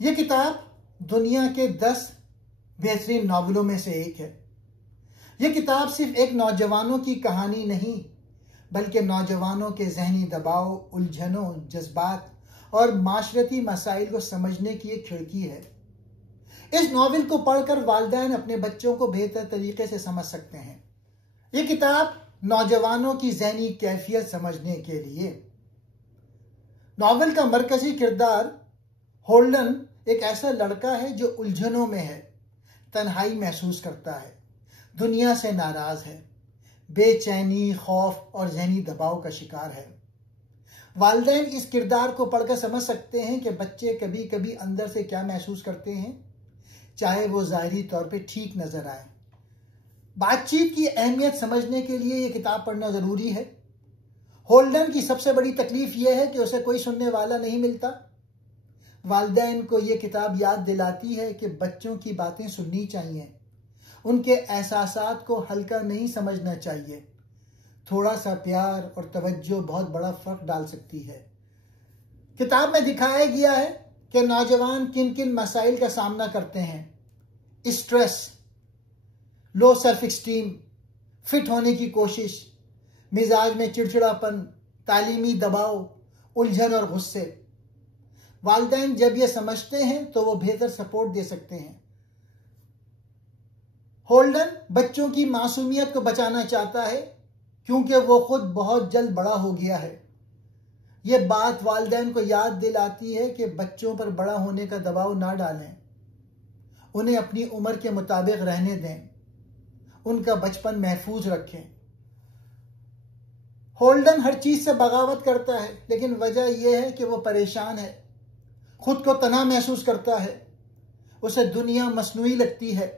ये किताब दुनिया के 10 बेहतरीन नावलों में से एक है। ये किताब सिर्फ एक नौजवानों की कहानी नहीं, बल्कि नौजवानों के जहनी दबाव, उलझनों, जज्बात और माशरती मसाइल को समझने की एक खिड़की है। इस नावल को पढ़कर वालिदैन अपने बच्चों को बेहतर तरीके से समझ सकते हैं। ये किताब नौजवानों की जहनी कैफियत समझने के लिए। नावल का मरकजी किरदार होल्डन एक ऐसा लड़का है जो उलझनों में है, तन्हाई महसूस करता है, दुनिया से नाराज है, बेचैनी, खौफ और जहनी दबाव का शिकार है। वालिदैन इस किरदार को पढ़कर समझ सकते हैं कि बच्चे कभी कभी अंदर से क्या महसूस करते हैं, चाहे वो ज़ाहिरी तौर पे ठीक नजर आए। बातचीत की अहमियत समझने के लिए ये किताब पढ़ना जरूरी है। होल्डन की सबसे बड़ी तकलीफ यह है कि उसे कोई सुनने वाला नहीं मिलता। वालिदैन को यह किताब याद दिलाती है कि बच्चों की बातें सुननी चाहिए, उनके एहसासात को हल्का नहीं समझना चाहिए। थोड़ा सा प्यार और तवज्जो बहुत बड़ा फर्क डाल सकती है। किताब में दिखाया गया है कि नौजवान किन किन मसाइल का सामना करते हैं। Stress, low self esteem, fit होने की कोशिश, मिजाज में चिड़चिड़ापन, तालीमी दबाव, उलझन और गुस्से। वालिदैन जब ये समझते हैं तो वो बेहतर सपोर्ट दे सकते हैं। होल्डन बच्चों की मासूमियत को बचाना चाहता है क्योंकि वो खुद बहुत जल्द बड़ा हो गया है। ये बात वालिदैन को याद दिलाती है कि बच्चों पर बड़ा होने का दबाव ना डालें, उन्हें अपनी उम्र के मुताबिक रहने दें, उनका बचपन महफूज रखें। होल्डन हर चीज से बगावत करता है, लेकिन वजह यह है कि वो परेशान है, खुद को तन्हा महसूस करता है, उसे दुनिया मसनूई लगती है।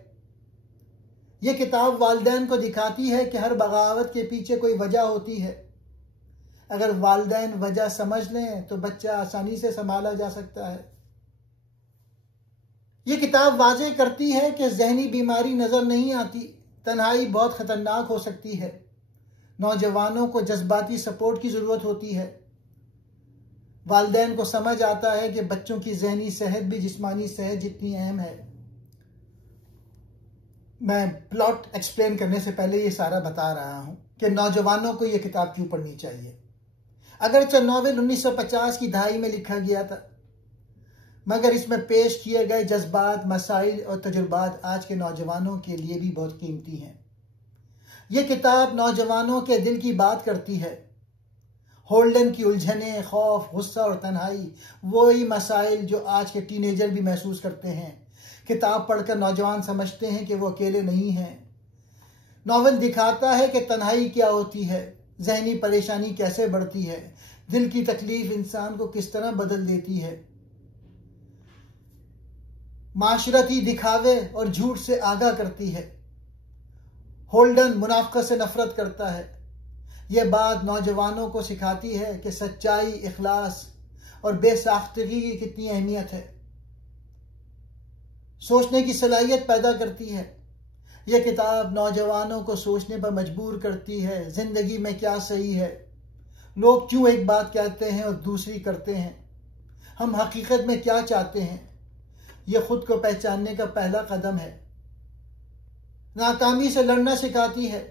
यह किताब वालिदैन को दिखाती है कि हर बगावत के पीछे कोई वजह होती है। अगर वालिदैन वजह समझ लें तो बच्चा आसानी से संभाला जा सकता है। यह किताब वाज़ेह करती है कि जहनी बीमारी नजर नहीं आती, तन्हाई बहुत खतरनाक हो सकती है। नौजवानों को जज्बाती सपोर्ट की जरूरत होती है। वालिदैन को समझ आता है कि बच्चों की जहनी सेहत भी जिस्मानी सेहत जितनी अहम है। मैं प्लॉट एक्सप्लेन करने से पहले ये सारा बता रहा हूं कि नौजवानों को यह किताब क्यों पढ़नी चाहिए। अगरचे नॉवेल 1950 की दहाई में लिखा गया था, मगर इसमें पेश किए गए जज्बात, मसाइल और तजुर्बात आज के नौजवानों के लिए भी बहुत कीमती हैं। यह किताब नौजवानों के दिल की बात करती है। होल्डन की उलझने, खौफ, गुस्सा और तन्हाई वही मसाइल जो आज के टीनेजर भी महसूस करते हैं। किताब पढ़कर नौजवान समझते हैं कि वो अकेले नहीं हैं। नॉवल दिखाता है कि तन्हाई क्या होती है, जहनी परेशानी कैसे बढ़ती है, दिल की तकलीफ इंसान को किस तरह बदल देती है। माशरती दिखावे और झूठ से आगाह करती है। होल्डन मुनाफिकत से नफरत करता है। यह बात नौजवानों को सिखाती है कि सच्चाई, इखलास और बेसाख्तगी की कितनी अहमियत है। सोचने की सलाहियत पैदा करती है। यह किताब नौजवानों को सोचने पर मजबूर करती है। जिंदगी में क्या सही है, लोग क्यों एक बात कहते हैं और दूसरी करते हैं, हम हकीकत में क्या चाहते हैं। यह खुद को पहचानने का पहला कदम है। नाकामी से लड़ना सिखाती है।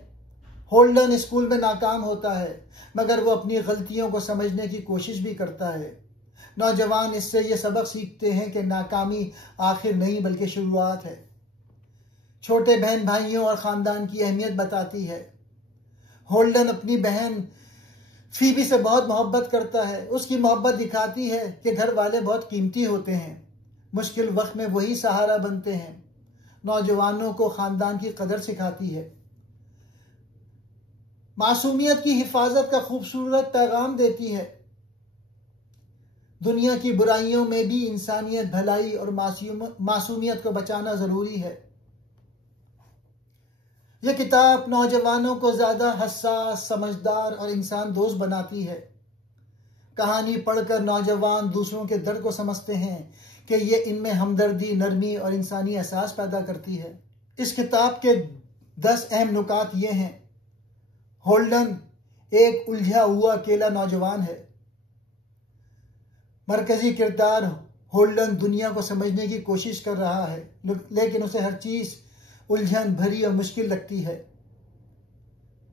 होल्डन स्कूल में नाकाम होता है, मगर वो अपनी गलतियों को समझने की कोशिश भी करता है। नौजवान इससे ये सबक सीखते हैं कि नाकामी आखिर नहीं बल्कि शुरुआत है। छोटे बहन भाइयों और खानदान की अहमियत बताती है। होल्डन अपनी बहन फीबी से बहुत मोहब्बत करता है। उसकी मोहब्बत दिखाती है कि घर वाले बहुत कीमती होते हैं, मुश्किल वक्त में वही सहारा बनते हैं। नौजवानों को खानदान की कदर सिखाती है। मासूमियत की हिफाजत का खूबसूरत पैगाम देती है। दुनिया की बुराइयों में भी इंसानियत, भलाई और मासूमियत को बचाना जरूरी है। यह किताब नौजवानों को ज्यादा हसास, समझदार और इंसान दोस्त बनाती है। कहानी पढ़कर नौजवान दूसरों के दर्द को समझते हैं कि यह इनमें हमदर्दी, नरमी और इंसानी एहसास पैदा करती है। इस किताब के 10 अहम नुकात ये हैं। होल्डन एक उलझा हुआ अकेला नौजवान है। मरकजी किरदार होल्डन दुनिया को समझने की कोशिश कर रहा है, लेकिन उसे हर चीज उलझन भरी और मुश्किल लगती है।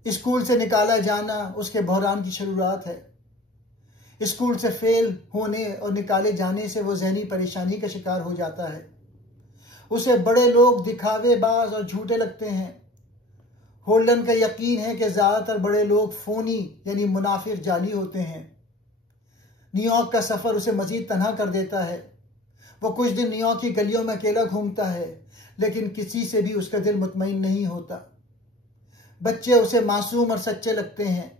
स्कूल से निकाला जाना उसके बहरान की शुरुआत है। स्कूल से फेल होने और निकाले जाने से वो ज़हनी परेशानी का शिकार हो जाता है। उसे बड़े लोग दिखावेबाज और झूठे लगते हैं। होल्डन का यकीन है कि ज़्यादातर बड़े लोग फोनी यानी मुनाफिक जाली होते हैं। न्यूयॉर्क का सफ़र उसे मज़ीद तन्हा कर देता है। वो कुछ दिन न्यूयॉर्क की गलियों में अकेला घूमता है, लेकिन किसी से भी उसका दिल मुतमईन नहीं होता। बच्चे उसे मासूम और सच्चे लगते हैं।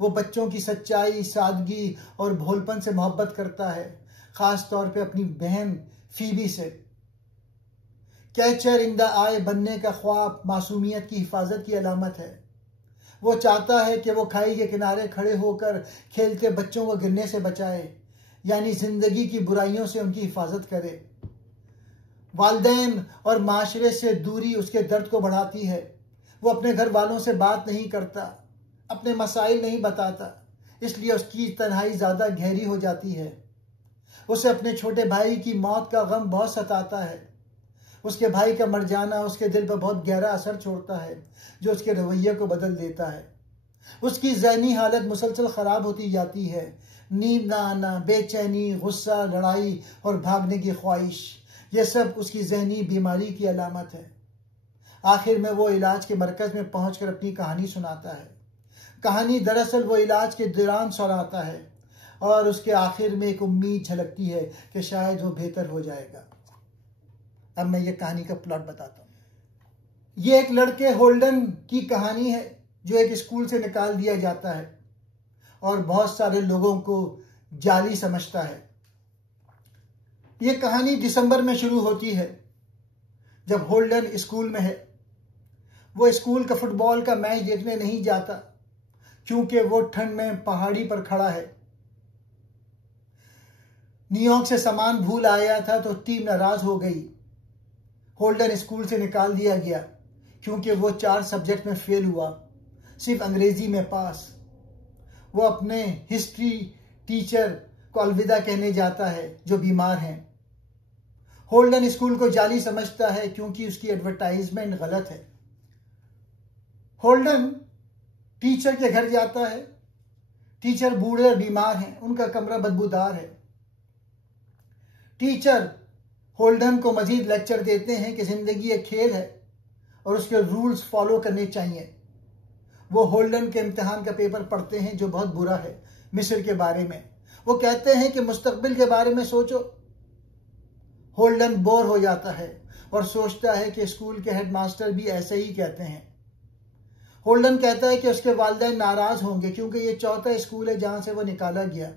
वो बच्चों की सच्चाई, सादगी और भोलपन से मोहब्बत करता है, ख़ास तौर पे अपनी बहन फीबी से। कैचर इन द आई बनने का ख्वाब मासूमियत की हिफाजत की अलामत है। वो चाहता है कि वो खाई के किनारे खड़े होकर खेलते बच्चों को गिरने से बचाए, यानी जिंदगी की बुराइयों से उनकी हिफाजत करे। वालिदैन और माशरे से दूरी उसके दर्द को बढ़ाती है। वो अपने घर वालों से बात नहीं करता, अपने मसाइल नहीं बताता, इसलिए उसकी तन्हाई ज़्यादा गहरी हो जाती है। उसे अपने छोटे भाई की मौत का गम बहुत सताता है। उसके भाई का मर जाना उसके दिल पर बहुत गहरा असर छोड़ता है, जो उसके रवैये को बदल देता है। उसकी ज़हनी हालत मुसलसल ख़राब होती जाती है। नींद ना आना, बेचैनी, गुस्सा, लड़ाई और भागने की ख्वाहिश, यह सब उसकी ज़हनी बीमारी की अलामत है। आखिर में वो इलाज के मरकज़ में पहुंचकर अपनी कहानी सुनाता है। कहानी दरअसल वो इलाज के दौरान सुनाता है और उसके आखिर में एक उम्मीद झलकती है कि शायद वो बेहतर हो जाएगा। अब मैं ये कहानी का प्लॉट बताता हूँ। ये एक लड़के होल्डन की कहानी है जो एक स्कूल से निकाल दिया जाता है और बहुत सारे लोगों को जाली समझता है। ये कहानी दिसंबर में शुरू होती है, जब होल्डन स्कूल में है। वो स्कूल का फुटबॉल का मैच देखने नहीं जाता, क्योंकि वो ठंड में पहाड़ी पर खड़ा है। न्यूयॉर्क से सामान भूल आया था तो टीम नाराज हो गई। होल्डन स्कूल से निकाल दिया गया क्योंकि वो 4 सब्जेक्ट में फेल हुआ, सिर्फ अंग्रेजी में पास। वो अपने हिस्ट्री टीचर को अलविदा कहने जाता है जो बीमार हैं। होल्डन स्कूल को जाली समझता है क्योंकि उसकी एडवर्टाइजमेंट गलत है। होल्डन टीचर के घर जाता है। टीचर बूढ़े और बीमार हैं, उनका कमरा बदबूदार है। टीचर होल्डन को मजीद लेक्चर देते हैं कि जिंदगी एक खेल है और उसके रूल्स फॉलो करने चाहिए। वो होल्डन के इम्तिहान का पेपर पढ़ते हैं जो बहुत बुरा है, मिस्र के बारे में। वो कहते हैं कि मुस्तकबिल के बारे में सोचो। होल्डन बोर हो जाता है और सोचता है कि स्कूल के हेडमास्टर भी ऐसे ही कहते हैं। होल्डन कहता है कि उसके वालिदैन नाराज होंगे क्योंकि ये चौथा स्कूल है जहां से वो निकाला गया।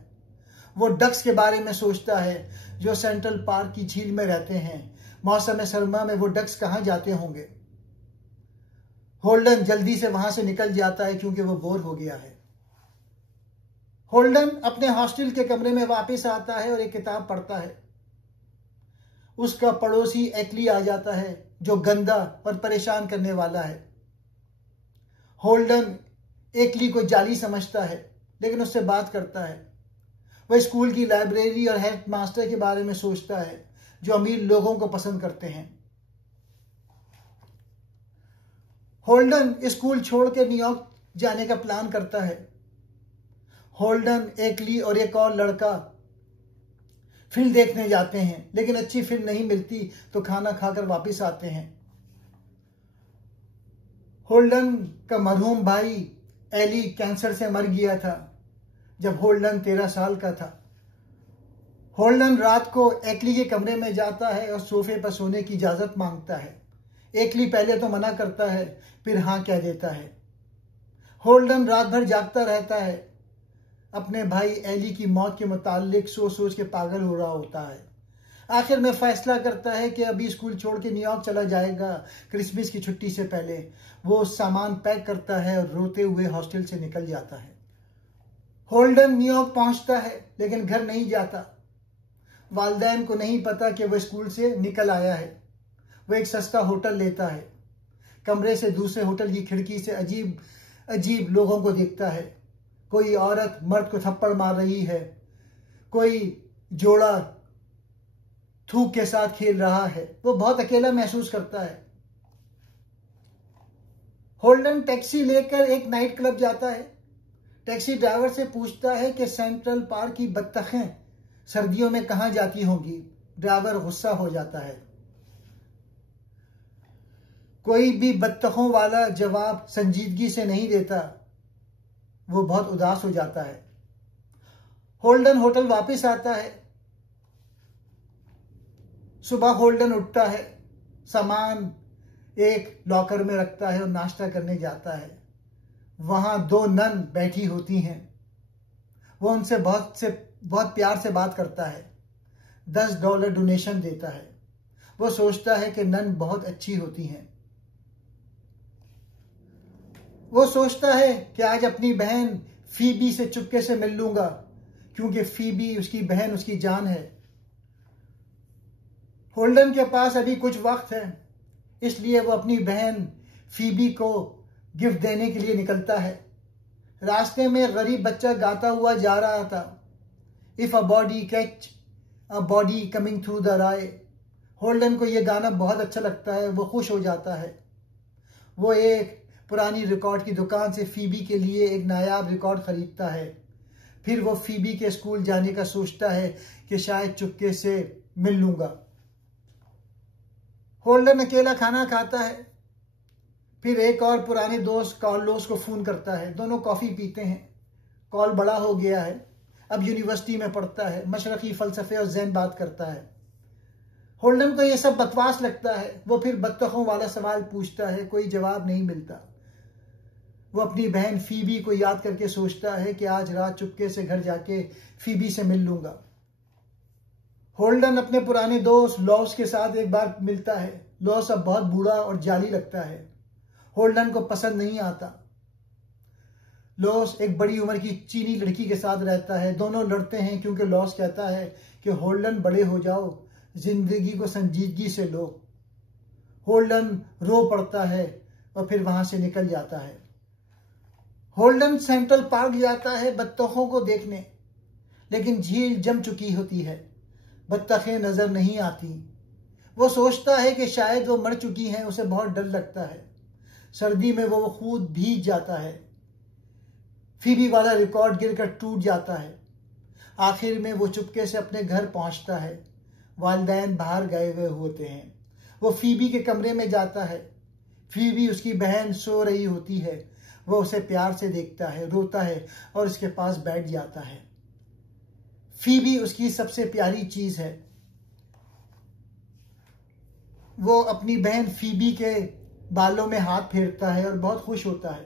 वो डक्स के बारे में सोचता है जो सेंट्रल पार्क की झील में रहते हैं। मौसम सरमा में वो डक्स कहाँ जाते होंगे। होल्डन जल्दी से वहां से निकल जाता है क्योंकि वो बोर हो गया है। होल्डन अपने हॉस्टल के कमरे में वापस आता है और एक किताब पढ़ता है। उसका पड़ोसी एक्ली आ जाता है जो गंदा और परेशान करने वाला है। होल्डन एक्ली को जाली समझता है, लेकिन उससे बात करता है। वह स्कूल की लाइब्रेरी और हेडमास्टर के बारे में सोचता है जो अमीर लोगों को पसंद करते हैं। होल्डन स्कूल छोड़ के न्यूयॉर्क जाने का प्लान करता है। होल्डन, एक्ली और एक और लड़का फिल्म देखने जाते हैं, लेकिन अच्छी फिल्म नहीं मिलती तो खाना खाकर वापस आते हैं। होल्डन का मरहूम भाई एली कैंसर से मर गया था जब होल्डन 13 साल का था। होल्डन रात को एक्ली के कमरे में जाता है और सोफे पर सोने की इजाजत मांगता है। एक्ली पहले तो मना करता है, फिर हाँ कह देता है। होल्डन रात भर जागता रहता है। अपने भाई एली की मौत के मुताल्लिक सोच सोच के पागल हो रहा होता है। आखिर में फैसला करता है कि अभी स्कूल छोड़ के न्यूयॉर्क चला जाएगा क्रिसमस की छुट्टी से पहले। वो सामान पैक करता है और रोते हुए हॉस्टल से निकल जाता है। होल्डन न्यूयॉर्क पहुंचता है लेकिन घर नहीं जाता। वालिदैन को नहीं पता कि वह स्कूल से निकल आया है। वह एक सस्ता होटल लेता है। कमरे से दूसरे होटल की खिड़की से अजीब अजीब लोगों को देखता है। कोई औरत मर्द को थप्पड़ मार रही है, कोई जोड़ा थूक के साथ खेल रहा है। वो बहुत अकेला महसूस करता है। होल्डन टैक्सी लेकर एक नाइट क्लब जाता है। टैक्सी ड्राइवर से पूछता है कि सेंट्रल पार्क की बत्तखें सर्दियों में कहां जाती होंगी। ड्राइवर गुस्सा हो जाता है। कोई भी बत्तखों वाला जवाब संजीदगी से नहीं देता। वो बहुत उदास हो जाता है। होल्डन होटल वापस आता है। सुबह होल्डन उठता है, सामान एक लॉकर में रखता है और नाश्ता करने जाता है। वहां 2 नन बैठी होती हैं। वो उनसे बहुत प्यार से बात करता है। $10 डोनेशन देता है। वो सोचता है कि नन बहुत अच्छी होती हैं। वो सोचता है कि आज अपनी बहन फीबी से चुपके से मिल लूंगा, क्योंकि फीबी उसकी बहन, उसकी जान है। होल्डन के पास अभी कुछ वक्त है, इसलिए वो अपनी बहन फीबी को गिफ्ट देने के लिए निकलता है। रास्ते में गरीब बच्चा गाता हुआ जा रहा था, if a body catch a body coming through the rye. Holden को यह गाना बहुत अच्छा लगता है। वो खुश हो जाता है। वो एक पुरानी रिकॉर्ड की दुकान से फीबी के लिए एक नायाब रिकॉर्ड खरीदता है। फिर वो फीबी के स्कूल जाने का सोचता है कि शायद चुपके से मिल लूंगा। होल्डन अकेला खाना खाता है। फिर एक और पुराने दोस्त कार्लोस को फोन करता है। दोनों कॉफी पीते हैं। कॉल बड़ा हो गया है, अब यूनिवर्सिटी में पढ़ता है, मशरकी फलसफे और ज़ैन बात करता है। होल्डन को यह सब बकवास लगता है। वो फिर बत्तखों वाला सवाल पूछता है, कोई जवाब नहीं मिलता। वो अपनी बहन फीबी को याद करके सोचता है कि आज रात चुपके से घर जाके फीबी से मिल लूंगा। होल्डन अपने पुराने दोस्त लॉस के साथ एक बार मिलता है। लॉस अब बहुत बूढ़ा और जाली लगता है। होल्डन को पसंद नहीं आता। लॉस एक बड़ी उम्र की चीनी लड़की के साथ रहता है। दोनों लड़ते हैं क्योंकि लॉस कहता है कि होल्डन बड़े हो जाओ, जिंदगी को संजीदगी से लो। होल्डन रो पड़ता है और फिर वहां से निकल जाता है। होल्डन सेंट्रल पार्क जाता है बत्तखों को देखने, लेकिन झील जम चुकी होती है। बत्तखें नजर नहीं आती। वो सोचता है कि शायद वो मर चुकी हैं। उसे बहुत डर लगता है। सर्दी में वो खुद भीग जाता है। फीबी वाला रिकॉर्ड गिरकर टूट जाता है। आखिर में वो चुपके से अपने घर पहुंचता है। वालिदैन बाहर गए हुए होते हैं। वो फीबी के कमरे में जाता है। फीबी उसकी बहन सो रही होती है। वो उसे प्यार से देखता है, रोता है और उसके पास बैठ जाता है। फीबी उसकी सबसे प्यारी चीज है। वो अपनी बहन फीबी के बालों में हाथ फेरता है और बहुत खुश होता है।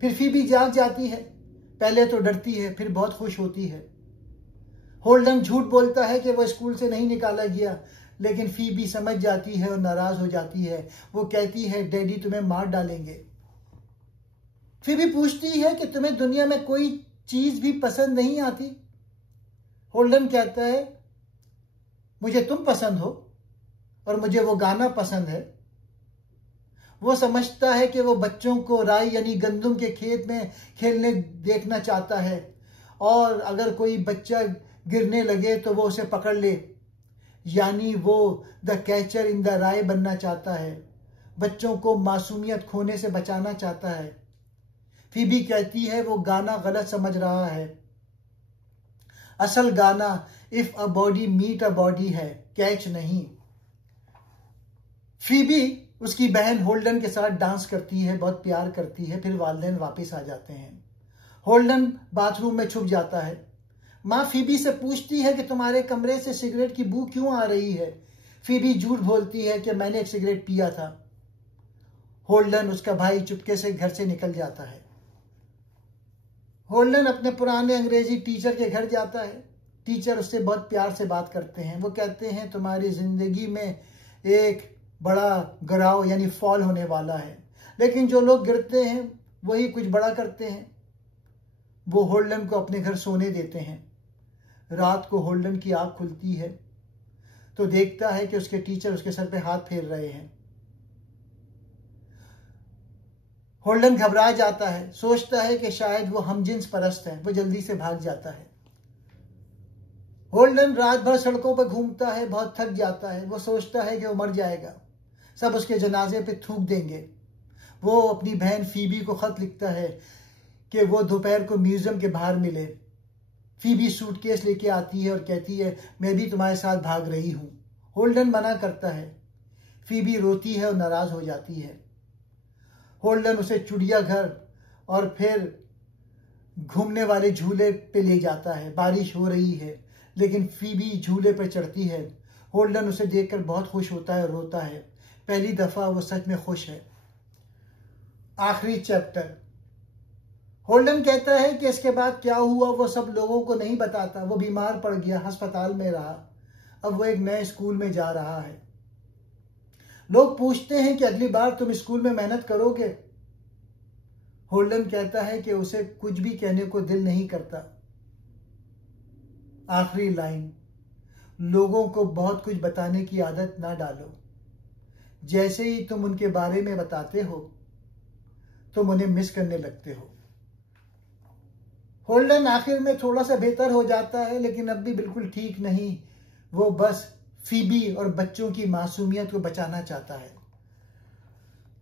फिर फीबी जाग जाती है। पहले तो डरती है, फिर बहुत खुश होती है। होल्डन झूठ बोलता है कि वो स्कूल से नहीं निकाला गया, लेकिन फीबी समझ जाती है और नाराज हो जाती है। वो कहती है, डैडी तुम्हें मार डालेंगे। फीबी पूछती है कि तुम्हें दुनिया में कोई चीज भी पसंद नहीं आती। होल्डन कहता है, मुझे तुम पसंद हो और मुझे वो गाना पसंद है। वो समझता है कि वो बच्चों को राई यानी गंदम के खेत में खेलने देखना चाहता है, और अगर कोई बच्चा गिरने लगे तो वो उसे पकड़ ले, यानी वो द कैचर इन द राय बनना चाहता है। बच्चों को मासूमियत खोने से बचाना चाहता है। फीबी कहती है वो गाना गलत समझ रहा है। असल गाना if a body meet a body है, कैच नहीं। फीबी उसकी बहन होल्डन के साथ डांस करती है, बहुत प्यार करती है। फिर वालिदैन वापस आ जाते हैं। होल्डन बाथरूम में छुप जाता है। माँ फीबी से पूछती है कि तुम्हारे कमरे से सिगरेट की बू क्यों आ रही है। फीबी झूठ बोलती है कि मैंने एक सिगरेट पिया था। होल्डन, उसका भाई, चुपके से घर से निकल जाता है। होल्डन अपने पुराने अंग्रेजी टीचर के घर जाता है। टीचर उससे बहुत प्यार से बात करते हैं। वो कहते हैं तुम्हारी जिंदगी में एक बड़ा गिराव यानी फॉल होने वाला है, लेकिन जो लोग गिरते हैं वही कुछ बड़ा करते हैं। वो होल्डन को अपने घर सोने देते हैं। रात को होल्डन की आंख खुलती है तो देखता है कि उसके टीचर उसके सर पे हाथ फेर रहे हैं। होल्डन घबरा जाता है, सोचता है कि शायद वो हमजिन्स परस्त है। वो जल्दी से भाग जाता है। होल्डन रात भर सड़कों पर घूमता है, बहुत थक जाता है। वो सोचता है कि वो मर जाएगा, सब उसके जनाजे पे थूक देंगे। वो अपनी बहन फीबी को खत लिखता है कि वो दोपहर को म्यूजियम के बाहर मिले। फीबी सूटकेस लेके आती है और कहती है, मैं भी तुम्हारे साथ भाग रही हूं। होल्डन मना करता है। फीबी रोती है और नाराज हो जाती है। होल्डन उसे चिड़ियाघर और फिर घूमने वाले झूले पे ले जाता है। बारिश हो रही है, लेकिन फीबी झूले पर चढ़ती है। होल्डन उसे देखकर बहुत खुश होता है और रोता है। पहली दफा वो सच में खुश है। आखिरी चैप्टर। होल्डन कहता है कि इसके बाद क्या हुआ वो सब लोगों को नहीं बताता। वो बीमार पड़ गया, अस्पताल में रहा। अब वो एक नए स्कूल में जा रहा है। लोग पूछते हैं कि अगली बार तुम स्कूल में मेहनत करोगे? होल्डन कहता है कि उसे कुछ भी कहने को दिल नहीं करता। आखिरी लाइन, लोगों को बहुत कुछ बताने की आदत ना डालो। जैसे ही तुम उनके बारे में बताते हो, तुम उन्हें मिस करने लगते हो। होल्डन आखिर में थोड़ा सा बेहतर हो जाता है, लेकिन अब भी बिल्कुल ठीक नहीं। वो बस फीबी और बच्चों की मासूमियत को बचाना चाहता है।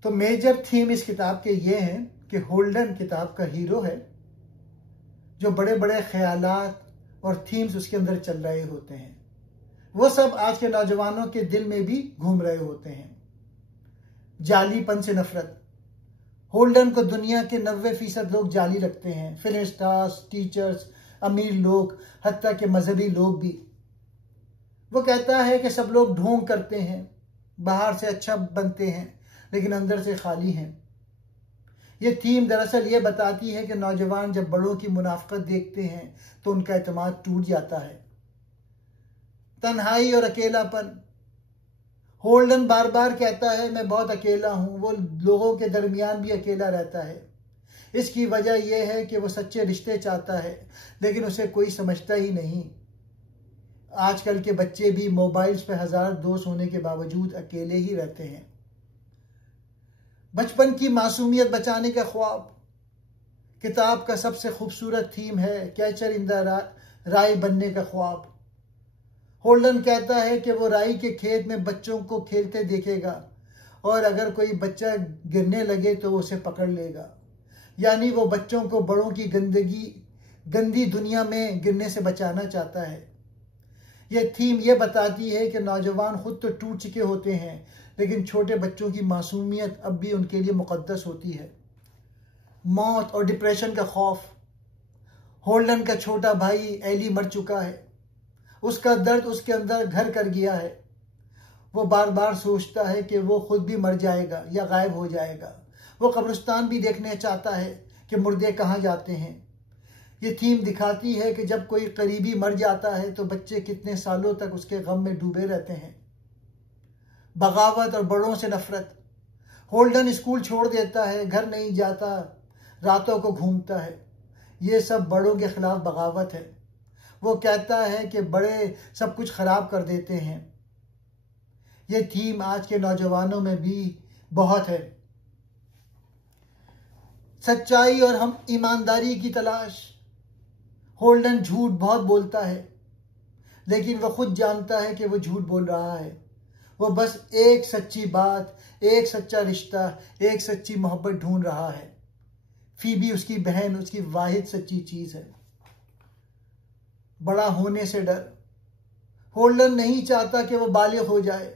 तो मेजर थीम इस किताब के ये हैं कि होल्डन किताब का हीरो है, जो बड़े बड़े ख्यालात और थीम्स उसके अंदर चल रहे होते हैं, वो सब आज के नौजवानों के दिल में भी घूम रहे होते हैं। जालीपन से नफरत। होल्डन को दुनिया के 90% लोग जाली लगते हैं। फिल्म स्टार्स, टीचर्स, अमीर लोग, हत्ता के मजहबी लोग भी। वो कहता है कि सब लोग ढोंग करते हैं, बाहर से अच्छा बनते हैं, लेकिन अंदर से खाली हैं। ये थीम दरअसल ये बताती है कि नौजवान जब बड़ों की मुनाफकत देखते हैं तो उनका एतमाद टूट जाता है। तन्हाई और अकेलापन। होल्डन बार बार कहता है, मैं बहुत अकेला हूं। वो लोगों के दरमियान भी अकेला रहता है। इसकी वजह यह है कि वो सच्चे रिश्ते चाहता है, लेकिन उसे कोई समझता ही नहीं। आजकल के बच्चे भी मोबाइल्स पे 1000 दोस्त होने के बावजूद अकेले ही रहते हैं। बचपन की मासूमियत बचाने का ख्वाब। किताब का सबसे खूबसूरत थीम है कैचर इन द राई बनने का ख्वाब। होल्डन कहता है कि वो राई के खेत में बच्चों को खेलते देखेगा, और अगर कोई बच्चा गिरने लगे तो वो उसे पकड़ लेगा। यानी वो बच्चों को बड़ों की गंदी दुनिया में गिरने से बचाना चाहता है। यह थीम ये बताती है कि नौजवान खुद तो टूट चुके होते हैं, लेकिन छोटे बच्चों की मासूमियत अब भी उनके लिए मुकद्दस होती है। मौत और डिप्रेशन का खौफ। होल्डन का छोटा भाई एली मर चुका है। उसका दर्द उसके अंदर घर कर गया है। वो बार बार सोचता है कि वो खुद भी मर जाएगा या गायब हो जाएगा। वो कब्रिस्तान भी देखने चाहता है कि मुर्दे कहाँ जाते हैं। ये थीम दिखाती है कि जब कोई करीबी मर जाता है तो बच्चे कितने सालों तक उसके गम में डूबे रहते हैं। बगावत और बड़ों से नफरत। होल्डन स्कूल छोड़ देता है, घर नहीं जाता, रातों को घूमता है। ये सब बड़ों के खिलाफ बगावत है। वो कहता है कि बड़े सब कुछ खराब कर देते हैं। ये थीम आज के नौजवानों में भी बहुत है। सच्चाई और हम ईमानदारी की तलाश। होल्डन झूठ बहुत बोलता है, लेकिन वह खुद जानता है कि वो झूठ बोल रहा है। वो बस एक सच्ची बात, एक सच्चा रिश्ता, एक सच्ची मोहब्बत ढूंढ रहा है। फीबी उसकी बहन, उसकी वाहिद सच्ची चीज है। बड़ा होने से डर। होल्डन नहीं चाहता कि वो बालिग हो जाए।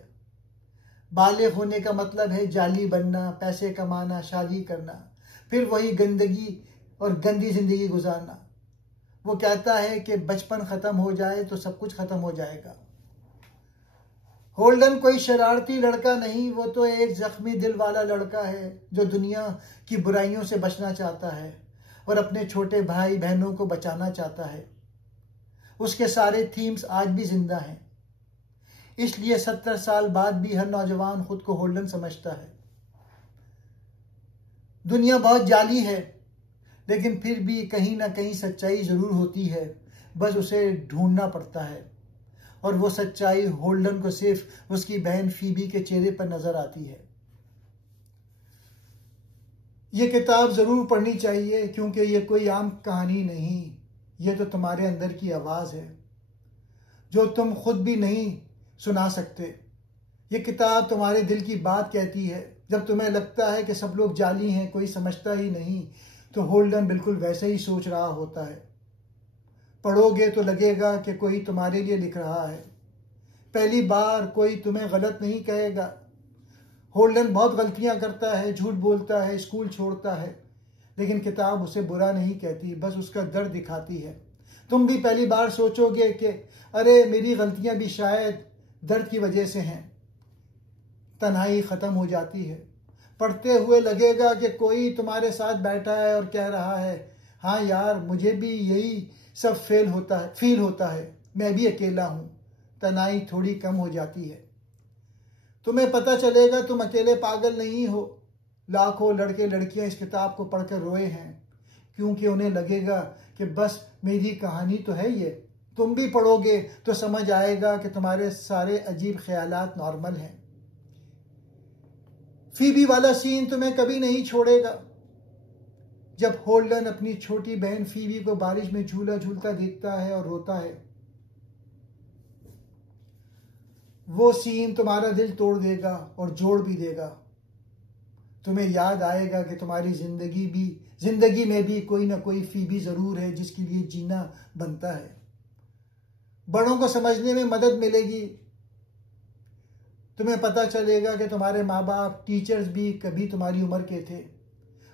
बालिग होने का मतलब है जाली बनना, पैसे कमाना, शादी करना, फिर वही गंदगी और गंदी जिंदगी गुजारना। वो कहता है कि बचपन खत्म हो जाए तो सब कुछ खत्म हो जाएगा। होल्डन कोई शरारती लड़का नहीं, वो तो एक जख्मी दिल वाला लड़का है जो दुनिया की बुराइयों से बचना चाहता है और अपने छोटे भाई बहनों को बचाना चाहता है। उसके सारे थीम्स आज भी जिंदा हैं। इसलिए 70 साल बाद भी हर नौजवान खुद को होल्डन समझता है। दुनिया बहुत जाली है, लेकिन फिर भी कहीं ना कहीं सच्चाई जरूर होती है, बस उसे ढूंढना पड़ता है। और वो सच्चाई होल्डन को सिर्फ उसकी बहन फीबी के चेहरे पर नजर आती है। ये किताब जरूर पढ़नी चाहिए, क्योंकि ये कोई आम कहानी नहीं, ये तो तुम्हारे अंदर की आवाज है। जो तुम खुद भी नहीं सुना सकते। ये किताब तुम्हारे दिल की बात कहती है। जब तुम्हें लगता है कि सब लोग जाली हैं, कोई समझता ही नहीं, तो होल्डन बिल्कुल वैसे ही सोच रहा होता है। पढ़ोगे तो लगेगा कि कोई तुम्हारे लिए लिख रहा है। पहली बार कोई तुम्हें गलत नहीं कहेगा। होल्डन बहुत गलतियां करता है, झूठ बोलता है, स्कूल छोड़ता है, लेकिन किताब उसे बुरा नहीं कहती, बस उसका दर्द दिखाती है। तुम भी पहली बार सोचोगे कि अरे मेरी गलतियां भी शायद दर्द की वजह से हैं। तन्हाई खत्म हो जाती है। पढ़ते हुए लगेगा कि कोई तुम्हारे साथ बैठा है और कह रहा है, हाँ यार मुझे भी यही सब फील होता है, मैं भी अकेला हूं। तन्हाई थोड़ी कम हो जाती है। तुम्हें पता चलेगा तुम अकेले पागल नहीं हो। लाखों लड़के लड़कियां इस किताब को पढ़कर रोए हैं, क्योंकि उन्हें लगेगा कि बस मेरी कहानी तो है ये। तुम भी पढ़ोगे तो समझ आएगा कि तुम्हारे सारे अजीब ख्यालात नॉर्मल हैं। फीबी वाला सीन तुम्हें कभी नहीं छोड़ेगा। जब होल्डन अपनी छोटी बहन फीबी को बारिश में झूला झूलता देखता है और रोता है, वो सीन तुम्हारा दिल तोड़ देगा और जोड़ भी देगा। तुम्हें याद आएगा कि तुम्हारी जिंदगी में भी कोई ना कोई फीबी जरूर है जिसके लिए जीना बनता है। बड़ों को समझने में मदद मिलेगी। तुम्हें पता चलेगा कि तुम्हारे माँ बाप, टीचर्स भी कभी तुम्हारी उम्र के थे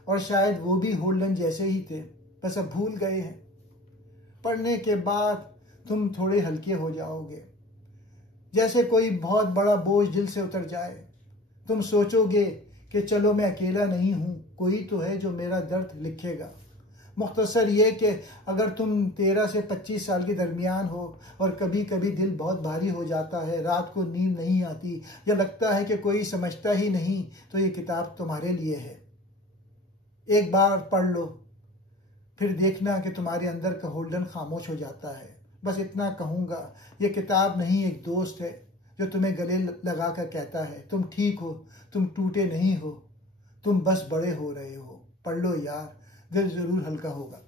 और शायद वो भी होल्डन जैसे ही थे, बस अब भूल गए हैं। पढ़ने के बाद तुम थोड़े हल्के हो जाओगे, जैसे कोई बहुत बड़ा बोझ दिल से उतर जाए। तुम सोचोगे कि चलो मैं अकेला नहीं हूं, कोई तो है जो मेरा दर्द लिखेगा। मुख्तसर ये कि अगर तुम 13 से 25 साल के दरमियान हो और कभी कभी दिल बहुत भारी हो जाता है, रात को नींद नहीं आती या लगता है कि कोई समझता ही नहीं, तो ये किताब तुम्हारे लिए है। एक बार पढ़ लो, फिर देखना कि तुम्हारे अंदर का होल्डन खामोश हो जाता है। बस इतना कहूँगा, ये किताब नहीं, एक दोस्त है जो तुम्हें गले लगा कर कहता है तुम ठीक हो, तुम टूटे नहीं हो, तुम बस बड़े हो रहे हो। पढ़ लो यार, दिल जरूर हल्का होगा।